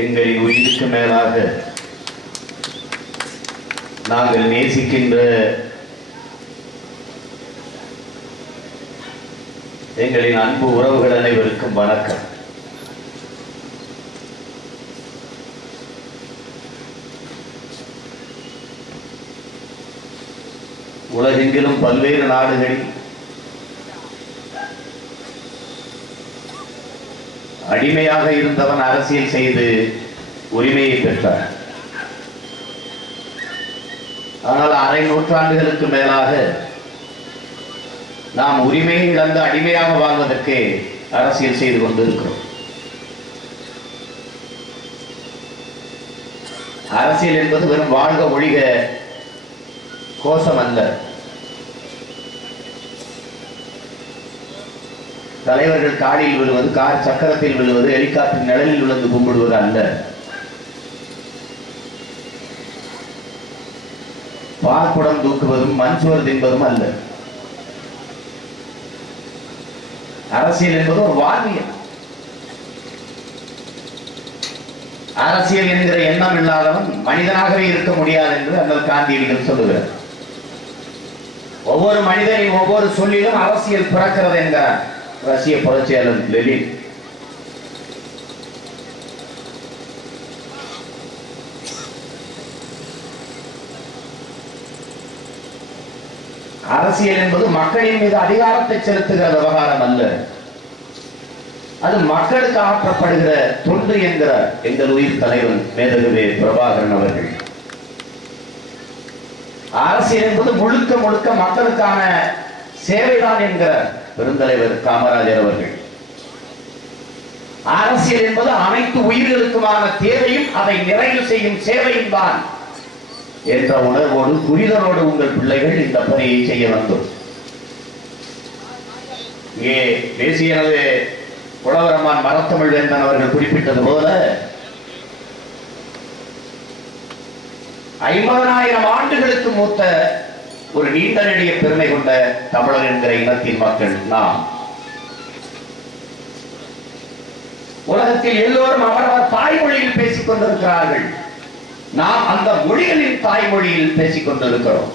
எங்களின் உயிருக்கு மேலாக நாங்கள் நேசிக்கின்ற எங்களின் அன்பு உறவுகள் அனைவருக்கும் வணக்கம். உலகெங்கிலும் பல்வேறு நாடுகளில் அடிமையாக இருந்தவன் அரசியல் செய்து உரிமையை பெற்றார். ஆனால் அரை நூற்றாண்டுகளுக்கு மேலாக நாம் உரிமையை இழந்து அடிமையாக வாழ்வதற்கு அரசியல் செய்து கொண்டிருக்கிறோம். அரசியல் என்பது வெறும் வாழ்க ஒழிக கோஷம் அல்ல. தலைவர்கள் காடியில் விழுவது, கார் சக்கரத்தில் விழுவது, ஹெலிகாப்டர் நிழலில் விழுந்து கும்பிடுவது அல்ல. பால்குடம் தூக்குவதும் மண்சுவர் தின்பதும் அல்ல. அரசியல் என்பது ஒரு வாழ்வியல். அரசியல் என்கிற எண்ணம் இல்லாதவன் மனிதனாகவே இருக்க முடியாது என்று அண்ணல் காந்தியடிகள் சொல்லுகிறார். ஒவ்வொரு மனிதனின் ஒவ்வொரு சொல்லிலும் அரசியல் பிறக்கிறது என்கிறார் ரஷ்ய புரட்சியாளர் லெனின். அரசியல் என்பது மக்களின் மீது அதிகாரத்தை செலுத்துகிற விவகாரம் அல்ல. அது மக்களுக்கு ஆற்றப்படுகிற தொண்டு என்கிறார் எங்கள் உயிர் தலைவன் மேதகுவே பிரபாகரன் அவர்கள். அரசியல் என்பது முழுக்க முழுக்க மக்களுக்கான சேவைதான் என்கிறார் பெருந்தலைவர் காமராஜர் அவர்கள். அரசியல் என்பது அனைத்து உயிர்களுக்குமான தேவையும் அதை நிறைவு செய்யும் சேவையும் தான் என்ற உணர்வோடு புரிதலோடு உங்கள் பிள்ளைகள் இந்த பணியை செய்ய வந்தோம். இங்கே தேசிய புலவரமான் மரத்தமிழ் வேந்தன் அவர்கள் குறிப்பிட்டது போல 50,000 ஆண்டுகளுக்கு மூத்த ஒரு நீண்ட நெடிய பெருமை கொண்ட தமிழர் என்கிற இனத்தின் மக்கள் நாம். உலகத்தில் எல்லோரும் அவரவர் தாய்மொழியில் பேசிக் கொண்டிருக்கிறார்கள். நாம் அந்த மொழிகளின் தாய்மொழியில் பேசிக் கொண்டிருக்கிறோம்.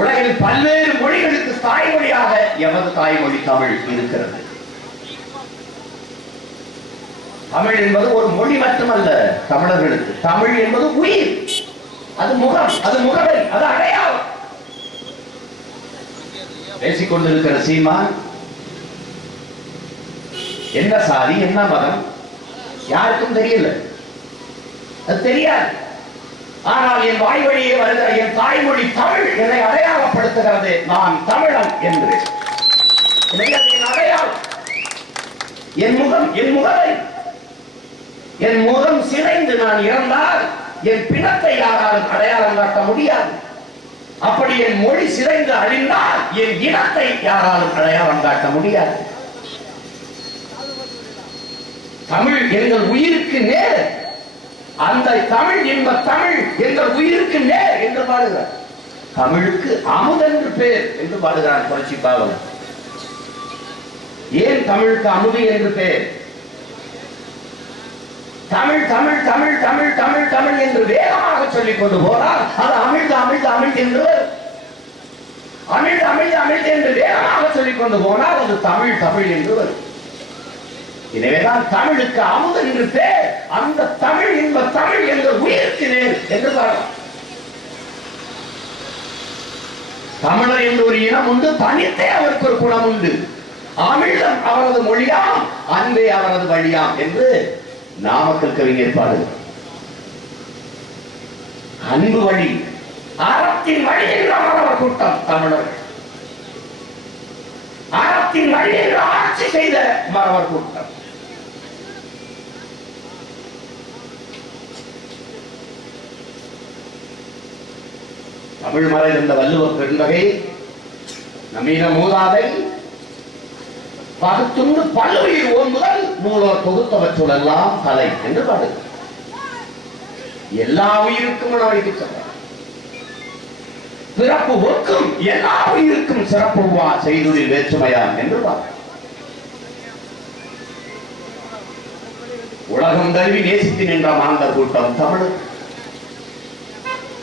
உலகில் பல்வேறு மொழிகளுக்கு தாய்மொழியாக எமது தாய்மொழி தமிழ் இருக்கிறது. தமிழ் என்பது ஒரு மொழி மட்டுமல்ல. தமிழர்களுக்கு தமிழ் என்பது உயிர், அது முகம், அது முகவை, அது அடையாளம். பேசிக்கொண்டிருக்கிற சீமான் என்ன சாதி, என்ன மதம் யாருக்கும் தெரியல, அது தெரியாது. ஆனால் என் வாய் வழியே வருகிற என் தாய்மொழி தமிழ் என்னை அடையாளப்படுத்துகிறது. நான் தமிழன் என்று என் அடையாளம், என் முகம், என் முகவை. என் முகம் சிதைந்து நான் இறந்தால் என் பிணத்தை யாராலும் அடையாளம் காட்ட முடியாது. அப்படி என் மொழி சிதைந்து அழிந்தால் என் இனத்தை யாராலும் அடையாளம் காட்ட முடியாது. தமிழ் எங்கள் உயிருக்கு நேர். அந்த தமிழ் என்ப தமிழ் எங்கள் உயிருக்கு நேர் என்று பாடுகிறார். தமிழுக்கு அமுதென்று பேர் என்று பாடுகிறார் புரட்சி பாவலர். ஏன் தமிழுக்கு அமுது என்று பேர்? தமிழ் தமிழ் தமிழ் தமிழ் தமிழ் தமிழ் என்று வேகமாக சொல்லிக் கொண்டு போனால் அது அமிழ்ந்து அமிழ்ந்து அமிழ்ந்து என்று அமிழ்ந்து அமிழ்ந்து அமிழ்ந்து என்று வேகமாக சொல்லிக் கொண்டு போனால் அது தமிழ் தமிழ் என்று வரும். எனவேதான் தமிழுக்கு அமுதன் என்று பேர். அந்த தமிழ் என்ப தமிழ் எங்கள் உயிருக்கு நேர் என்று பாடலாம். தமிழர் என்று ஒரு இனம் உண்டு, தனித்தே அவருக்கு ஒரு குணம் உண்டு. அமிழ்தம் அவரது மொழியாம், அன்பே அவரது வழியாம் என்று நாமக்கல் கவிஞர் பாடுகிறார். அன்பு வழி, அறத்தின் வழி என்ற அவரவர் கூட்டம் தமிழர்கள். அறத்தின் வழி என்று ஆட்சி செய்த மறவர் கூட்டம். தமிழ் மறை இருந்த வள்ளுவர் பெருந்தகை நம்மீன மூதாதை பகுத்துண்டு பல்லுயிர் ஓம்புதல் நூலோர் தொகுத்தவற்றுள் எல்லாம் தலை என்று பாடுகிறார். எல்லா உயிருக்கும் உணவளிக்க சொல்றார். பிறப்பு ஒக்கும் எல்லா உயிருக்கும் சிறப்புவா செய்துளில் வேற்றுமையான் என்று பாடுகிறார். உலகம் தழுவி நேசித்து நின்ற மாந்தர் கூட்டம் தமிழர்.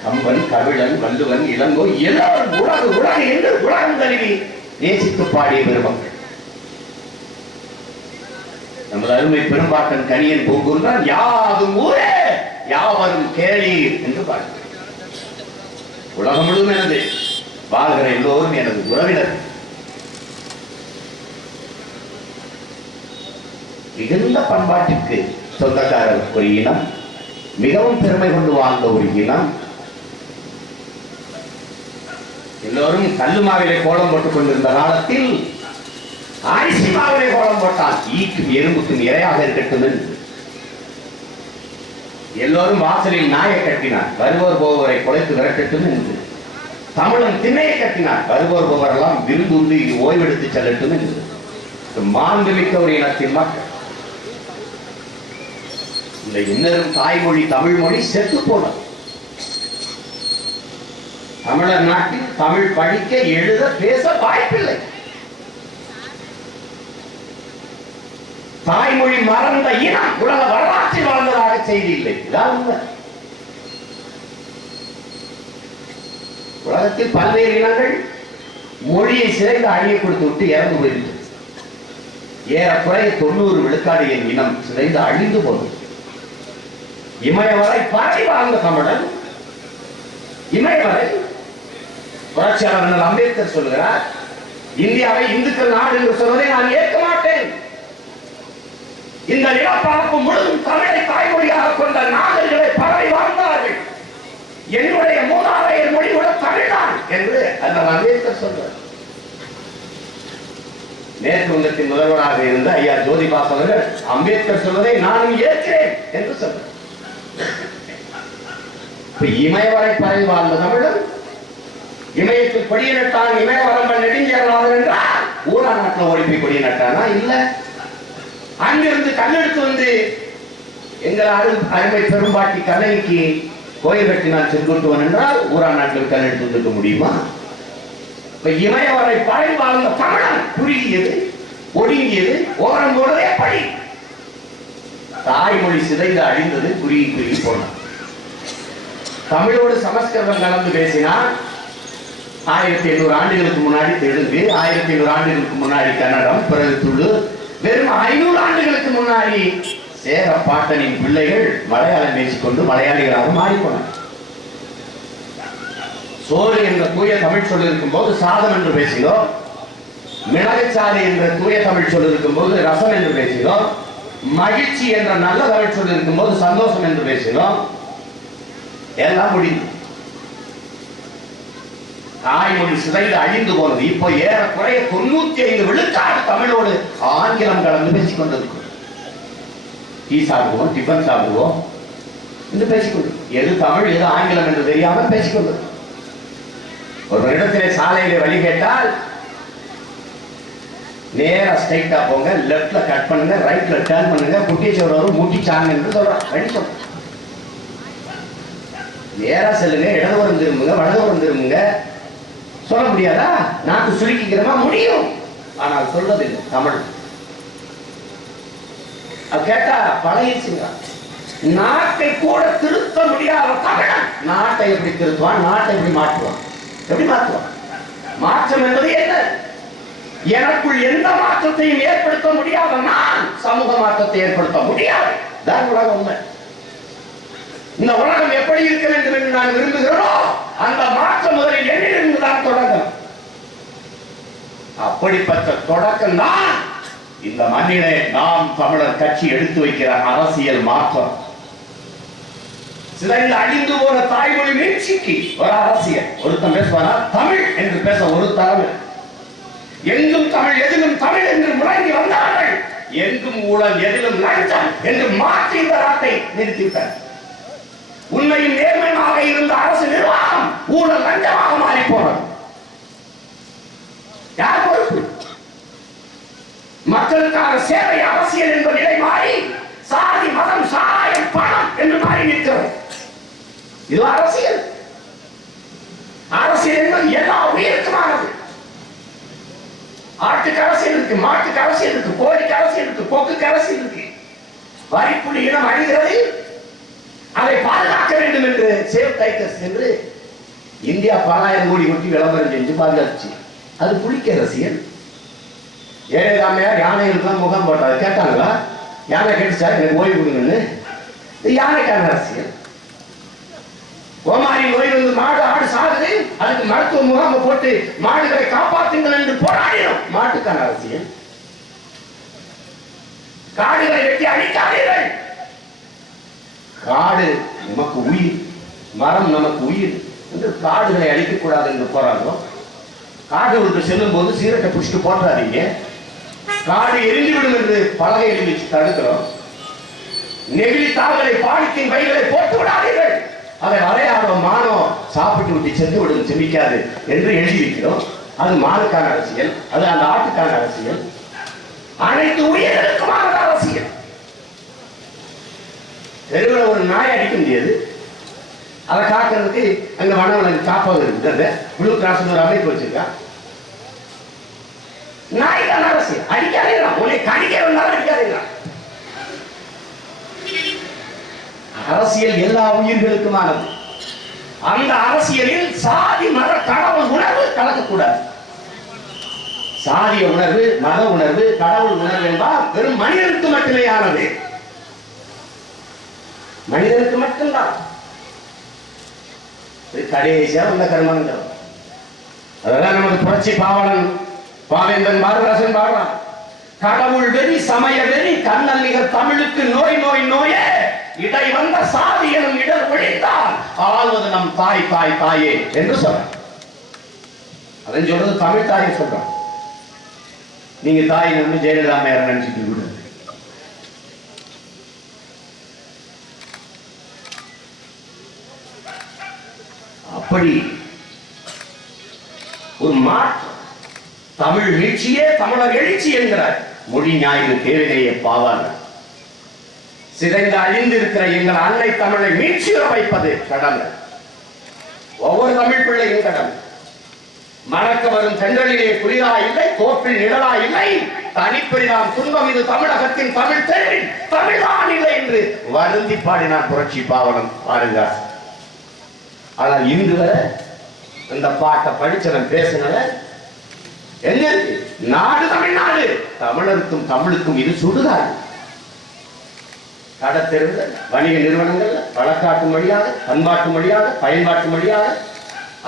கம்பன், கபிலன், வள்ளுவன், இளங்கோ எல்லாரும் உலக என்று உலகம் தழுவி நேசித்து பாடிய பெருமக்கள். நமது அருமை பெரும்பாட்டன் கணியன் பூங்குன்றான் யாதும் ஊரே யாவரும் கேளீர் என்று பாடு. உலகம் முழுவதும் எனது, வாழ்கிற எல்லோரும் எனது உறவினர். மிகுந்த பண்பாட்டிற்கு சொந்தக்காரர் ஒரு இனம், மிகவும் பெருமை கொண்டு வாழ்ந்த ஒரு இனம். எல்லோரும் கல்லு மாவிலே கோலம் போட்டுக் கொண்டிருந்த காலத்தில் அரிசி மாவிலே கோலம் போட்டால் ஈக்கும் எறும்புக்கும் இரையாக இருக்கட்டும் என்று எல்லோரும் வாசலில் நாயை கட்டினார், வருவோர் போவரை குலைத்து விரட்டட்டும் என்று. தமிழன் திண்ணையை கட்டினார், வருவோர் போவரெல்லாம் விருந்துண்டு ஓய்வெடுத்து செல்லட்டும் என்று. மாண்புமிக்க ஒரு இனத்தின் மக்கள். இந்த இன்னரும் தாய்மொழி தமிழ் மொழி செத்து போனது. தமிழர் நாட்டில் தமிழ் படிக்க, எழுத, பேச வாய்ப்பில்லை. தாய்மொழி மறந்த இனம் உலக வரலாற்றில் வாழ்ந்ததாக செய்தி இல்லை. உலகத்தில் பல்வேறு இனங்கள் மொழியை சிதைந்து அழிய கொடுத்து விட்டு இறந்து போயிருக்கு. ஏறக்குறைய 90 விழுக்காடு என் இனம் சிதைந்து அழிந்து போனது. இமயவரை பரவி வாழ்ந்த தமிழன், இமயவரை புரட்சியாளர் அம்பேத்கர் சொல்லுகிறார், இந்தியாவை இந்துக்கள் நாடு என்று சொல்வதை நான் ஏற்க மாட்டேன். இந்த நிலப்பரப்பு முழுவதும் தமிழை தாய்மொழியாக கொண்ட நாகர்களை பரவி வாழ்ந்தார்கள். என்னுடைய மூதாதையர் மொழி கூட தமிழ்தான் என்று அந்த அம்பேத்கர் சொல்றார். மேற்கு வங்கத்தின் முதல்வராக இருந்த ஐயா ஜோதிபாஸ் அவர்கள் அம்பேத்கர் சொல்வதை நானும் ஏற்கிறேன் என்று சொல்றார். இமயவரை பரவி வாழ்ந்த தமிழன் இமயத்தில் கொடிய நட்டான், இமயவரம்பன் நெடுஞ்சேரலாதன் என்றால் ஊரா நாட்டில் ஓடி போய் கொடிய நட்டானா? இல்ல, அங்கிருந்து கல்லெடுத்து வந்து எங்கள் அருமை பெரும்பாட்டி கலைக்கு கோயில் கட்டினால் செங்குட்டுவன் என்றால் ஊரா நாட்டில் கல்லெடுத்து வந்துக்க முடியுமா? இமயவரை பரவி வாழ்ந்த தமிழன் குறுகியது, ஒடுங்கியது, ஓரம் போனது எப்படி? தாய்மொழி சிதைந்து அழிந்தது, குறுகி போனார். தமிழோடு சமஸ்கிருதம் கலந்து பேசினார். 1800 ஆண்டுகளுக்கு முன்னாடி தெலுங்கு, 1800 ஆண்டுகளுக்கு முன்னாடி கன்னடம், பிறகு துளு, வெறும் 500 ஆண்டுகளுக்கு முன்னாடி சேர பாட்டனின் பிள்ளைகள் மலையாளம் பேசிக்கொண்டு மலையாளிகளாக மாறிப்போனார். சோறு என்ற தூய தமிழ் சொல் இருக்கும் போது சாதம் என்று பேசினோம். மிளகுச்சாறு என்ற தூய தமிழ் சொல் இருக்கும் போது ரசம் என்று பேசினோம். மகிழ்ச்சி என்ற நல்ல தமிழ் சொல் இருக்கும் போது சந்தோஷம் என்று பேசினோம். எல்லாம் முடிந்து தாய்மொழி சிதைந்து அழிந்து போனது. இப்போ ஏறக்குறைய 95 விழுக்காடு தமிழோடு ஆங்கிலம் கலந்து பேசிக் கொண்டிருக்கும். டீ சாப்பிடுவோம், டிஃபன் சாப்பிடுவோம் என்று பேசிக்கொண்டு, எது தமிழ் எது ஆங்கிலம் என்று தெரியாமல் பேசிக்கொண்டு, ஒரு இடத்திலே சாலையிலே வழி கேட்டால் நேரா ஸ்ட்ரைட்டா போங்க, லெப்ட்ல கட் பண்ணுங்க, ரைட்ல டர்ன் பண்ணுங்க, குட்டிச்சோறு வரும், முட்டிச்சாங்க என்று சொல்றான். வழி சொல்ற நேரா செல்லுங்க, இடதுபுறம் திரும்புங்க, வலதுபுறம் திரும்புங்க சொல்ல முடியாதா? நாக்கு சுருக்கிக்கிறமா? முடியும், ஆனால் சொல்வதில்லை தமிழ். கேட்டா பழகிச்சுங்க. நாட்டை கூட திருத்த முடியாத தமிழன் நாட்டை எப்படி திருத்துவான்? நாட்டை எப்படி மாற்றுவான்? எப்படி மாற்றுவான்? மாற்றம் என்பது என்ன? எனக்குள் எந்த மாற்றத்தையும் ஏற்படுத்த முடியாத நான் சமூக மாற்றத்தை ஏற்படுத்த முடியாது. தான் உலக உண்மை. இந்த உலகம் எப்படி இருக்க வேண்டும் என்று நான் விரும்புகிறோம், அந்த மாற்றம் முதலில் என்னிலிருந்து தான் தொடங்கும். அப்படிப்பட்ட தொடக்கம் தான் இந்த மண்ணிலே நாம் தமிழர் கட்சி எடுத்து வைக்கிற அரசியல் மாற்றம். சிதைந்து அழிந்து போன தாய்மொழி மீட்சிக்கு ஒரு அரசியல். ஒருத்தன் பேசுவாரா தமிழ் என்று பேச ஒரு தலைவர். எங்கும் தமிழ் எதிலும் தமிழ் என்று முழங்கி வந்தார்கள். எங்கும் ஊழல் எதிலும் லஞ்சம் என்று மாற்றி இந்த நாட்டை நிறுத்திவிட்டார். உண்மையும் நேர்மையாக இருந்த அரசு நிர்வாகம் ஊழல் லஞ்சமாக மாறி போனது. யார் பொறுப்பு? மக்களுக்கான சேவை அரசியல் என்ற நிலை மாறி சாதி, மதம், சாராயம், பணம் என்று மாறி நிற்கிறது. இது அரசியல். அரசியல் என்பது எல்லா உயிருக்குமானது. ஆட்டுக்கு அரசியல் இருக்கு, மாட்டுக்கு அரசியல் இருக்கு, கோழிக்கு அரசியல் இருக்கு, கொக்குக்கு அரசியல் இருக்கு. வரிப்புலி இனம் அழிகிறது, அதை பாதுகாக்க வேண்டும் என்று சேவ் டைகர்ஸ் என்று இந்தியா 10,000 கோடி கொட்டி விளம்பரம் செஞ்சு பாதுகாச்சு. அது புலிக்கு அரசியல். ஏழைதாமையார் யானைகளுக்கு முகம் போட்டாரு, கேட்டாங்களா? யானை கேட்டுச்சா எனக்கு ஓய்வு கொடுங்கன்னு? யானைக்கான அரசியல். கோமாரி நோய் வந்து மாடு ஆடு சாகுது, அதுக்கு மருத்துவ முகாமை போட்டு மாடுகளை காப்பாற்றுங்கள் என்று போராடினோம். மாட்டுக்கான அரசியல். காடுகளை வெட்டி அழிக்காதீர்கள். காடு நமக்கு உயிர், மரம் நமக்கு உயிர் என்று காடுகளை அழிக்கக்கூடாது என்று போராடுறோம். காடுகளுக்கு செல்லும் போது சீரட்டை பிடிச்சிட்டு போட்டாதீங்க, காடு எரிந்துவிடும் என்று பலகை எழுதி வச்சு தடுக்கிறோம். நெகிழி தாள்களை பாலித்தீன் பைகளை போட்டு விடாதீர்கள், அதை வரையாடோ மானோ சாப்பிட்டு விட்டு சென்று விடும் செமிக்காது என்று எழுதி வைக்கிறோம். அது மானுக்கான அரசியல், அது அந்த ஆட்டுக்கான அரசியல், அனைத்து உயிர்களுக்குமான அரசியல். தெருவில் ஒரு நாய் அடிக்க முடியாது, அதை காக்கிறதுக்கு அங்க வனவனுக்கு காப்பது இருக்குது. ப்ளூ கிராஸ் ஒரு அமைப்பு வச்சிருக்கா. நாய்க்கான அரசியல். அடிக்காதீங்களா, உன்னை கடிக்க வந்தாலும் அடிக்காதீங்களா. அரசியல் எல்லா உயிர்களுக்குமானது. அந்த அரசியலில் சாதி மத கடவுள் உணர்வு கலக்கக்கூடாது. சாதிய உணர்வு, மத உணர்வு, கடவுள் உணர்வு என்றால் வெறும் மனிதனுக்கு மட்டுமே ஆனது, மனிதனுக்கு மட்டும்தான். கடைசியா உள்ள கர்மங்கள். அதெல்லாம் நமது புரட்சி பாவலன் பாவேந்தன் பாரதராசன் பாடுறான். கடவுள் வெறி, சமய வெறி, கண்ணல் நிகர் தமிழுக்கு நோய் நோய் நோயே, இடை வந்த சாதி எனும் இடர் ஒழிந்தால் ஆள்வது நம் தாய் தாய் தாயே என்று சொல்றான். அதன் சொல்றது தமிழ் தாயை சொல்றான். நீங்க தாய் வந்து ஜெயலலிதா அம்மையார் நினைச்சிட்டு விடு. அப்படி ஒரு மாற்றம். தமிழ் மீட்சியே தமிழர் எழுச்சி என்கிறார். மொழி ஞாயிறு தேவையே பாவாங்க. சிதைந்து அழிந்து இருக்கிற எங்கள் அன்னை தமிழை மீட்சியுற வைப்பது கடமை, ஒவ்வொரு தமிழ் பிள்ளையும் கடமை. மணக்க வரும் தென்றலிலே புரிதா இல்லை, தோப்பில் நிழலா இல்லை, தனிப்பெரிதாம் துன்பம் இது தமிழகத்தின் தமிழ் தெருவில் தமிழ்தான் இல்லை என்று வருந்தி பாடினார் புரட்சி பாவலன் பாரதிதாசன். ஆனால் இன்று வர இந்த பாட்டை படிச்சவன் பேசுனத எங்க இருக்கு? நாடு தமிழ்நாடு, தமிழருக்கும் தமிழுக்கும் இது சுடுகாடு. கடத்தெருவில், வணிக நிறுவனங்கள், வழக்காட்டு மொழியாக, பண்பாட்டு மொழியாக, பயன்பாட்டு மொழியாக,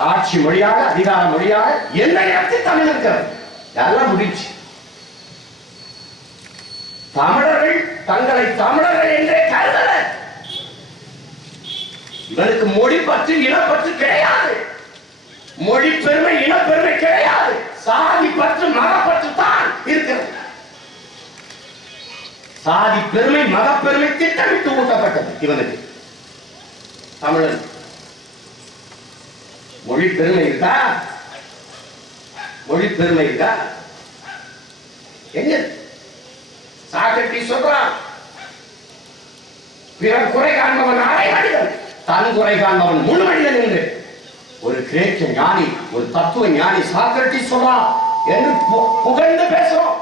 ஆட்சி மொழியாக, அதிகார மொழியாக எந்த இடத்தில் தமிழ் இருக்கிறது? எல்லாம் முடிச்சு. தமிழர்கள் தங்களை தமிழர்கள் என்றே கருதல. இவருக்கு மொழி பற்று இனப்பற்று கிடையாது, மொழி பெருமை இனப்பெருமை கிடையாது, சாதி பற்று மதப்பற்று தான் இருக்கிறது. சாதி பெருமை மதப்பெருமை திட்டமிட்டு ஊட்டப்பட்டது இவனுக்கு. தமிழன் மொழி பெருமை இருக்கா? மொழி பெருமை இருக்கா? எங்க? சாக்ரட்டிஸ் சொல்றான், பிறர் குறை காண்பவன் அரை மனிதன், தன் குறை காண்பவன் முழு மனிதன் என்று ஒரு கிரேக்க ஞானி, ஒரு தத்துவ ஞானி சாக்ரட்டிஸ் சொல்றான் என்று புகழ்ந்து பேசுறோம்.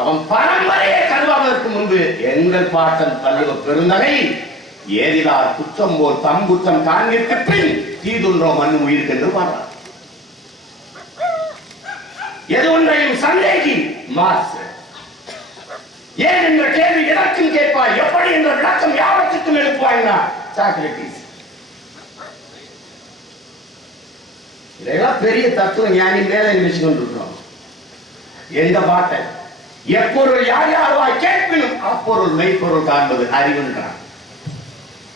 அவன் பரம்பரையை கருவாவதற்கு முன்பு எங்கள் பாட்டன் தள்ளுவ பெருந்தகை ஏதிலார் குற்றம் போல் தம் குற்றம் காண்கிற்கு பின் தீதுன்றோம் மண் உயிருக்கு என்று பாடுறார். எது ஒன்றையும் சந்தேகி மார்க்ஸ். ஏன் என்ற கேள்வி எதற்கும் கேட்பாய், எப்படி என்ற விளக்கம் யாவற்றுக்கும் எழுப்புவாய் சாக்ரட்டிஸ். இதெல்லாம் பெரிய தத்துவ ஞானி மேலே நினைச்சு கொண்டிருக்கிறோம். எந்த பாட்டை எப்பொருள் யார் யாருவாய் கேட்பினும் அப்பொருள் மெய்ப்பொருள் காண்பது அறிவுன்றான்.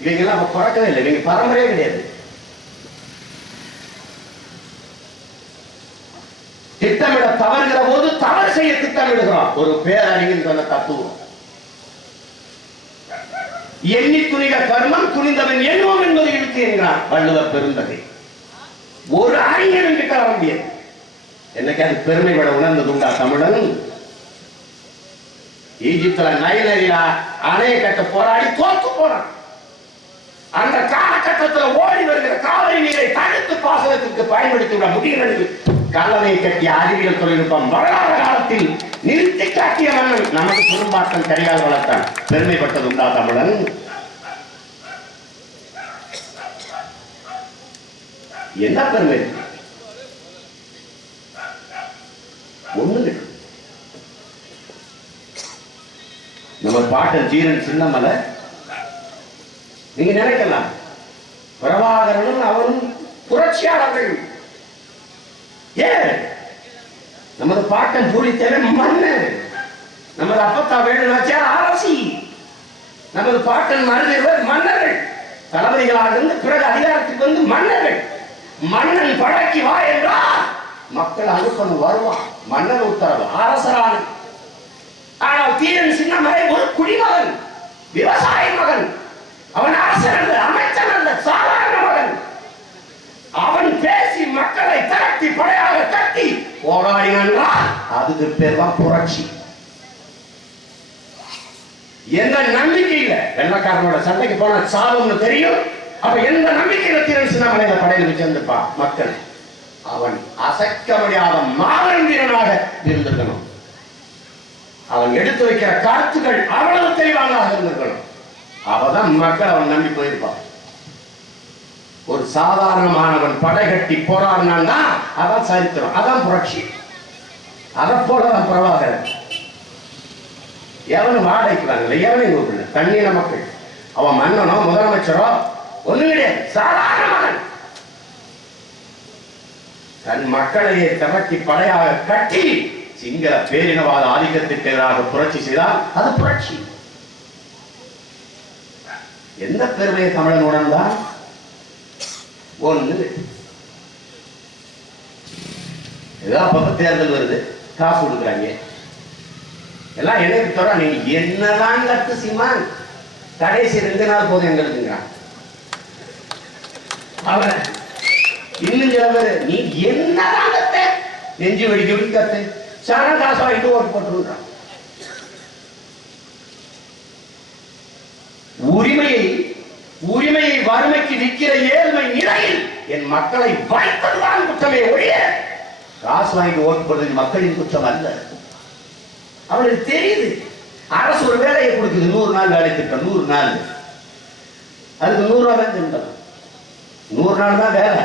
இவங்கெல்லாம் அப்ப பிறக்கவே இல்லை, இவங்க பரம்பரையே கிடையாது. திட்டமிட தவறுகிற போது தவறு செய்ய திட்டமிடுகிறோம். ஒரு பேரறிஞன் சொன்ன தத்துவம். எண்ணி துணிக கர்மம் துணிந்தவன் எண்ணுவோம் என்பதை இழுத்து என்கிறான் வள்ளுவர் பெருந்தகை. ஒரு அறிஞன் கிட்ட வர முடியாது. என்னைக்கு அது பெருமை விட உணர்ந்தது உண்டா தமிழன்? ஈஜிப்துல நைலரியா அணையை கட்ட போராடி தோத்து போறான். அந்த காலகட்டத்தில் ஓடி வருகிற காவிரி நீரை தடுத்து பாசனத்திற்கு பயன்படுத்தி விட முடியும். கல்லணை கட்டிய அறிவியல் தொழில்நுட்பம் வரலாறு காலத்தில் நிறுத்தி காட்டிய மன்னன். நமது குடும்பாட்டம் கையால் வளர்த்தான். பெருமைப்பட்டது உண்டா தமிழன்? என்ன பெருமை? ஒண்ணு. நம்ம பாட்டன் ஜீரன் சின்னமலை நீங்க நினைக்கலாம், பிரபாகரனும் அவரும் புரட்சியாளர்கள். ஏன் நமது பாட்டன் பூலித்தேவன் மன்னன், நமது அப்பத்தா வேலுநாச்சியார் அரசி, நமது பாட்டன் மருதேவர் மன்னர்கள், தளபதிகளாக இருந்து பிறகு அதிகாரத்துக்கு வந்து மன்னர்கள். மன்னன் படைக்கு வா என்றால் மக்கள் அனுப்பணும், வருவான். மன்னன் உத்தரவு, அரசரான. ஆனால் தீரன் சின்னமலை ஒரு குடிமகன், விவசாய மகன். அவன் அரசன் அல்ல, அமைச்சன் அல்ல, சாதாரண மகன். அவன் பேசி மக்களை திரட்டி படையாக கட்டி போராடினான். அதுக்கு பேர் தான் புரட்சி. எந்த நம்பிக்கையில வெள்ளக்காரனோட சண்டைக்கு போனா சாவுன்னு தெரியும். அப்ப எந்த நம்பிக்கையில தீரன் சின்னமலை படையில வச்சிருந்துப்பா மக்கள். அவன் அசைக்க முடியாத மாபெரும் வீரனாக இருந்திருக்கணும். அவன் எடுத்து வைக்கிற கருத்துக்கள் அவ்வளவு தெளிவாக இருந்திருக்கணும். அவதான் மக்கள் அவன் நம்பி போயிருப்பான். ஒரு சாதாரணமானவன் படை கட்டி போராடினான், அதான் சரித்திரம், அதான் புரட்சி. அதை போலதான் பிரபாகரன். எவனும் வாடகைக்கு வாங்கல, எவனையும் கூப்பிடல. தண்ணீர மக்கள். அவன் மன்னனோ முதலமைச்சரோ ஒண்ணு கிடையாது, சாதாரண மகன். தன் மக்களையே திரட்டி படையாக கட்டி சிங்கள பேரினவாத ஆதிக்கத்திற்கு எதிராக புரட்சி செய்தால் அது புரட்சி. எந்த பெருமையை தமிழன் உணர்ந்தான்? ஒண்ணு. ஏதோ அப்பப்ப தேர்தல் வருது, காசு கொடுக்குறாங்க, எல்லாம் எனக்கு தர. நீங்க என்னதான் கத்து சீமான், கடைசி 2 நாள் போதும் எங்களுக்குங்கிறான். அவன் இன்னும் சில பேரு நீ என்னதான் கத்த, நெஞ்சு வெடிக்க வெடி கத்து, சரண காசு வாங்கிட்டு ஓட்டு போட்டுருக்கான். உரிமையை வறுமைக்கு விற்கிற ஏழ்மை நிலையில் என் மக்களை வைத்ததுதான் குற்றமே ஒழிய காசு வாங்கிட்டு ஓட்டு போடுறது மக்களின் குற்றம் அல்ல. அவனுக்கு தெரியுது. அரசு ஒரு வேலையை கொடுக்குது, 100 நாள் வேலை திட்டம், 100 நாள். அதுக்கு 100 ரூபாய் தான் திட்டம், 100 நாள் தான் வேலை.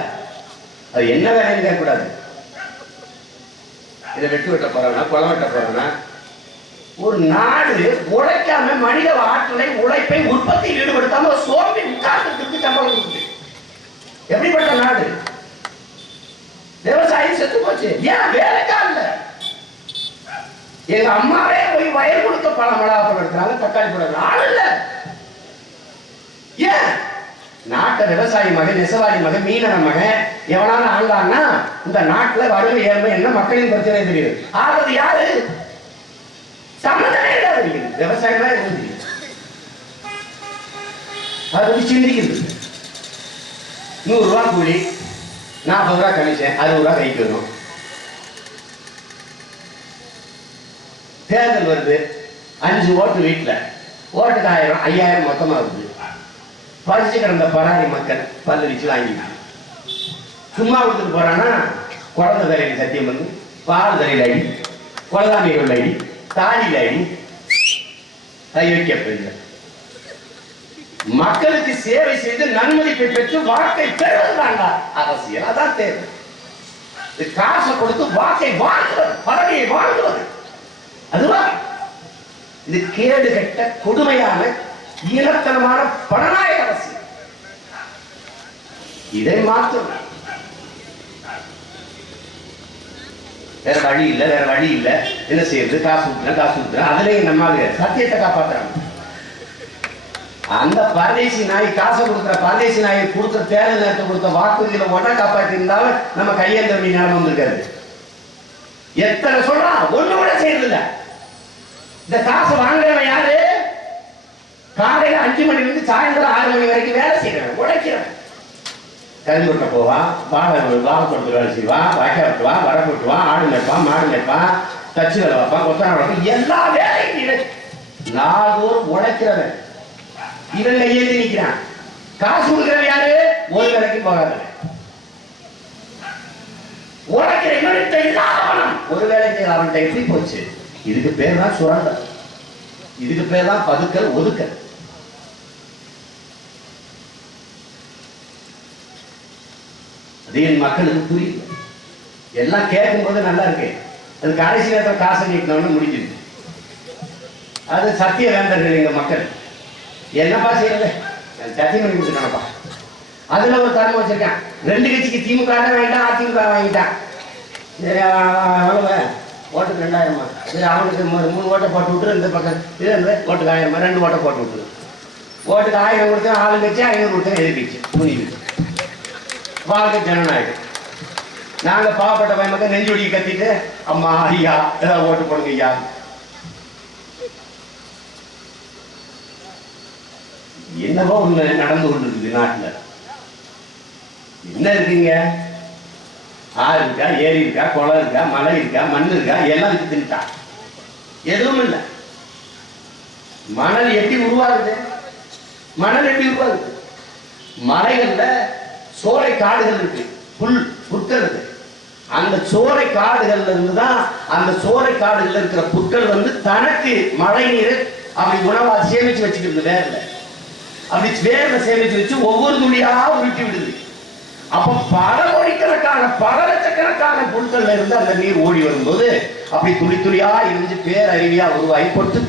அது என்ன வேலைன்னு கேட்கக்கூடாது. இதை வெட்ட போறவனா, கொலை வெட்ட போறவனா. ஒரு நாடு உழைக்காம மனித ஆற்றலை, உழைப்பை உற்பத்தியில் ஈடுபடுத்தாம சோம்பி உட்கார்ந்து சம்பளம் கொடுக்குது. எப்படிப்பட்ட நாடு? விவசாயம் செத்து போச்சு. ஏன் வேலைக்கா இல்ல? எங்க அம்மாவே போய் வயல் கொடுக்க பல மிளகாப்பழம் எடுக்கிறாங்க, தக்காளி பழம் ஆள் இல்ல. ஏன்? நாட்டை விவசாயி மகன், நெசவாளி மகன், மீனவ மகன் எவனால ஆண்டான்னா இந்த நாட்டுல வறுமை ஏழ்மை என்ன மக்களின் பிரச்சனை தெரியுது. ஆவது யாரு? சம்மந்தமே இல்லாத விவசாயம் தான் இருக்கு. அது சிந்திக்கிறது. 100 ரூபாய் கூலி, 40 ரூபாய் கமிஷன், 60 ரூபாய் கைக்கு வரும். தேர்தல் வருது, 5 ஓட்டு வீட்டுல, ஓட்டுக்கு 1000, 5000 மொத்தமா வருது. பறிச்சு கிடந்த பராரி மக்கள் பல்லு வச்சு வாங்கிட்டாங்க. சும்மா கொடுத்துட்டு போறான்னா குழந்தை தரையில் சத்தியம் பண்ணி, பால் தரையில் அடி, குழந்தைகள் அடி, தாலியில் அடி, அயோக்கிய. மக்களுக்கு சேவை செய்து நன்மதிப்பை பெற்று வாக்கை பெறுவதுதான்டா அரசியல். அதான் தேவை. காசை கொடுத்து வாக்கை வாங்குவது, பதவியை வாங்குவது, அதுதான் இது கேடு கட்ட கொடுமையான ஈனத்தனமான பணநாயக அரசியல். இதை மாற்றும். வேற வழி இல்லை, வேற வழி இல்லை. என்ன செய்யறது? காசு ஊத்துறேன். அதுலயும் நம்ம சத்தியத்தை காப்பாத்துறாங்க. அந்த பரதேசி நாய், காசை கொடுக்குற பரதேசி நாயை கொடுத்த தேர்தல் நேரத்தை கொடுத்த வாக்குறுதியில ஒன்றை காப்பாற்றி இருந்தாலும் நம்ம கையேந்த வேண்டிய நிலைமை வந்திருக்காரு. எத்தனை சொல்றான், ஒண்ணு கூட செய்யறதில்ல. இந்த காசை வாங்குறவன் யாரு? காலையில 5 மணிலிருந்து சாயந்தரம் 6 மணி வரைக்கும் வேலை செய்யறவன், உழைக்கிறவன். கரும்புட்ட போவான், வாழைப்பழத்து வேலை செய்வான், வாய்க்கால் வெட்டுவான், வர வெட்டுவான், ஆடு மேய்ப்பான், மாடு மேய்ப்பான், தச்சு வேலை வைப்பான், கொத்தனார் வைப்பான், எல்லா வேலையும் நாளோறும் உழைக்கிறவன். இவன் கையேந்தி நிற்கிறான். காசு கொடுக்கிறவன் யாரு? ஒரு வேலைக்கு போகாத உழைக்கிற இவன்கிட்ட இல்லாத பணம் ஒரு வேலைக்கு அவன்கிட்ட எப்படி போச்சு? இதுக்கு பேர் தான் சுரண்டல், இதுக்கு பேர் தான் பதுக்கல் ஒதுக்கல். அது என் மக்களுக்கு புரியல. எல்லாம் கேட்கும் போது நல்லா இருக்கு, அது கடைசி நேரத்தில் காசை நீட்டினவொன்னு முடிஞ்சிருக்கு. அது சத்திய வேந்தர்கள் எங்க மக்கள் என்னப்பா செய்யறது, சத்தியம் பண்ணி கொடுத்துருக்கானப்பா. அதுல ஒரு தர்மம் வச்சிருக்கான், 2 கட்சிக்கு திமுக வேண்டாம் அதிமுக வாங்கிட்டான். சரி ஓட்டுக்கு 2000, சரி அவனுக்கு 3 ஓட்டை போட்டு விட்டுரு, இந்த பக்கம் இது ஓட்டுக்கு 1000, 2 ஓட்டை போட்டு விட்டுரு. ஓட்டுக்கு 1000 கொடுத்தேன், ஆளுங்கட்சி 500 கொடுத்தேன், எதிர்கட்சி புனிது வாழ்க்கை ஜனநாயகம். நாங்க பாவப்பட்ட பயமக்க நெஞ்சொடி கத்திட்டு அம்மா ஐயா ஏதாவது ஓட்டு போடுங்க ஐயா. என்னவோ ஒண்ணு நடந்து கொண்டிருக்குது நாட்டுல. என்ன இருக்குங்க, ஆறு இருக்கா, ஏரி இருக்கா, குளம் இருக்கா, மலை இருக்கா, மண் இருக்கா, எல்லாம் தின்னுட்டா, எதுவும் இல்லை. மணல் எப்படி உருவாகுது, மணல் எப்படி உருவாகுது? மலைகள்ல சோலை காடுகள் இருக்கு, புற்கள் இருக்கு. அந்த சோலை காடுகள்ல இருந்துதான் அந்த சோலை காடுகள்ல இருக்கிற புற்கள் தனக்கு மழை நீரை அப்படி உணவா சேமிச்சு வச்சுக்கிறது. வேர்ல அப்படி வேர்ல சேமிச்சு வச்சு ஒவ்வொரு துளியா உருட்டி விடுது. அப்ப பல கோடிக்கணக்கான பல லட்சக்கணக்கான புற்கள்ல இருந்து அந்த நீர் ஓடி வரும்போது அப்படி துளி துளியா இருந்து பேரருவியா உருவாகி கொட்டு.